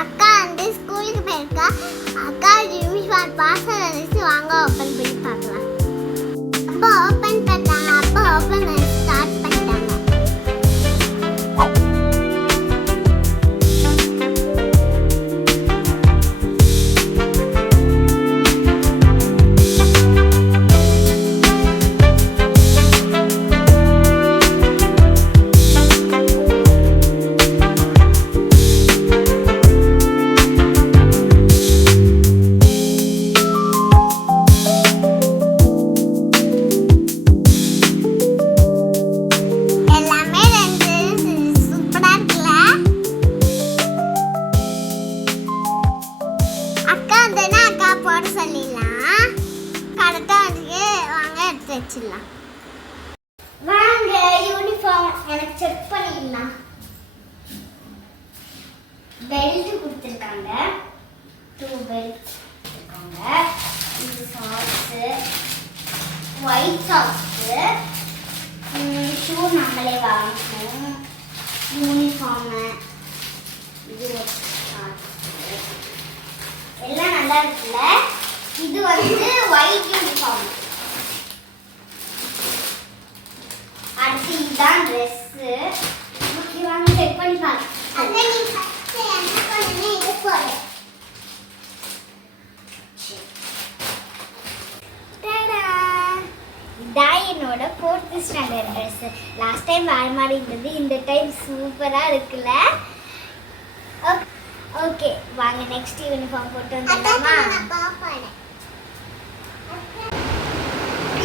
அக்கா வந்து ஸ்கூலுக்கு போயிருக்கா. அக்கா யூனிஃபார்ம் பார்சல் வந்துச்சு, வாங்க ஓப்பன் பண்ணி பார்க்கலாம். அப்போ ஓப்பன் பண்ணாங்க. அப்போ ஓப்பன் பண்ணி ஸ்டார்ட் பண்ணிட்டாங்க. வாங்க யூனிஃபார்ம் எனக்கு செக் பண்ணிடலாம். பெல்ட் கொடுத்துருக்காங்க, 2 பெல்ட் கொடுத்துருக்காங்க. இது சாக்ஸு, ஒயிட் சாக்ஸு, ஷூ நம்மளே வாங்கணும், யூனிஃபார்மு, இது எல்லாம் நல்லா இருக்குல்ல. இது வந்து ஒயிட் யூனிஃபார்ம். அடுத்து இதுதான் ட்ரெஸ்ஸு. ஓகே வாங்க செக் பண்ணி பார்க்கலாம். அத நீ ஃபர்ஸ்ட் என்ன பண்ணனும், இது போடு. டடா, இதான் என்னோட 4th standard dress. Last time வேற மாதிரி இருந்தது, இந்த டைம் சூப்பரா இருக்குல்ல. ஓகே வாங்க நெக்ஸ்ட் யூனிஃபார்ம் போட்டு வந்துடலாமா?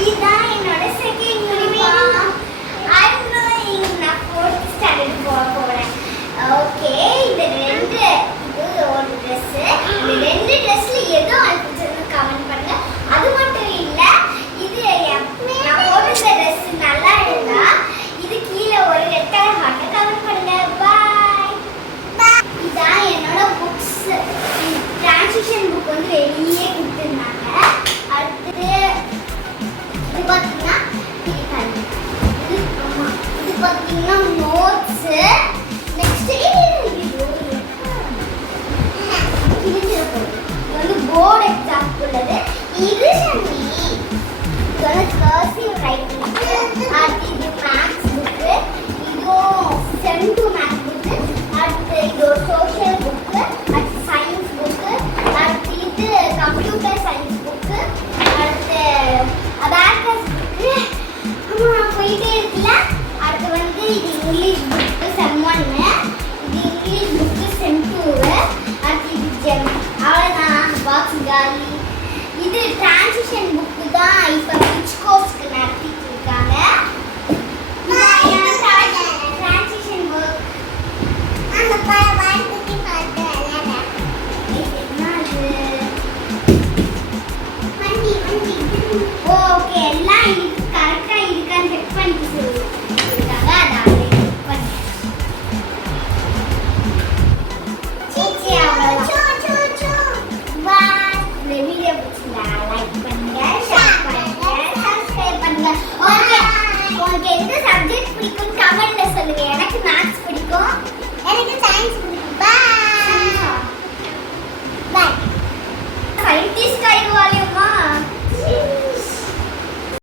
இதான் என்னோட செகண்ட் யூனிஃபார்ம். நான் 4th ஸ்டாண்டர்ட் போறேன். ஓகே இந்த இது ஒரு ட்ரெஸ். இந்த 2 ட்ரெஸ்ல எது அனுப்பிச்சிருந்து கமெண்ட் பண்ணுங்க. அது மட்டும் இல்ல, இது நான் போட்ட ட்ரெஸ் நல்லா இருந்தா இது கீழே ஒரு ரெட் கலர் ஹார்ட் கமெண்ட் பண்ணுங்க. பாய். இதான் என்னோட புக்ஸ். டிரான்சிஷன் புக் வந்து வெளியே கொடுத்துருந்தாங்க. அடுத்து இது பார்த்தீங்கன்னா பார்த்தீங்கன்னா நோட்ஸ். நெக்ஸ்ட் இது வந்து போர்டு எக்ஸாம் உள்ளது. இது ஷமி, இது வந்து கர்சிவ் ரைட்டிங். அடுத்து இது மேக்ஸ் புக்கு, இதுவும் சென்ட் மேக்ஸ் புக்கு. அடுத்து இது ஒரு சோஷியல் புக்கு, அடுத்து சயின்ஸ் புக்கு, அடுத்து இது கம்ப்யூட்டர் சயின்ஸ் புக்கு, அடுத்து அபாக்கஸ் புக்கு. போயிட்டே இருக்குல்ல. அடுத்து வந்து இது இங்கிலீஷ் புக்கு செம் 1, இது இங்கிலீஷ் புக்கு செம் 2, அடுத்து இது ஜெம். அவ்வளோதான், பாக்ஸ் காலி. இது டிரான்சிஷன் புக்கு தான் இப்போ விச் கோர்ஸ்க்கு நடத்திட்டு இருக்காங்க. டிரான்சிஷன் புக் ஓகே எல்லாம் இதுக்கு கரெக்டாக இருக்கான்னு செக் பண்ணிட்டு சொல்லுவோம். உங்களுக்கு எந்த சப்ஜெக்ட் பிடிக்கும் கமெண்ட்ல சொல்லுங்க. எனக்கு மேத்ஸ் பிடிக்கும்.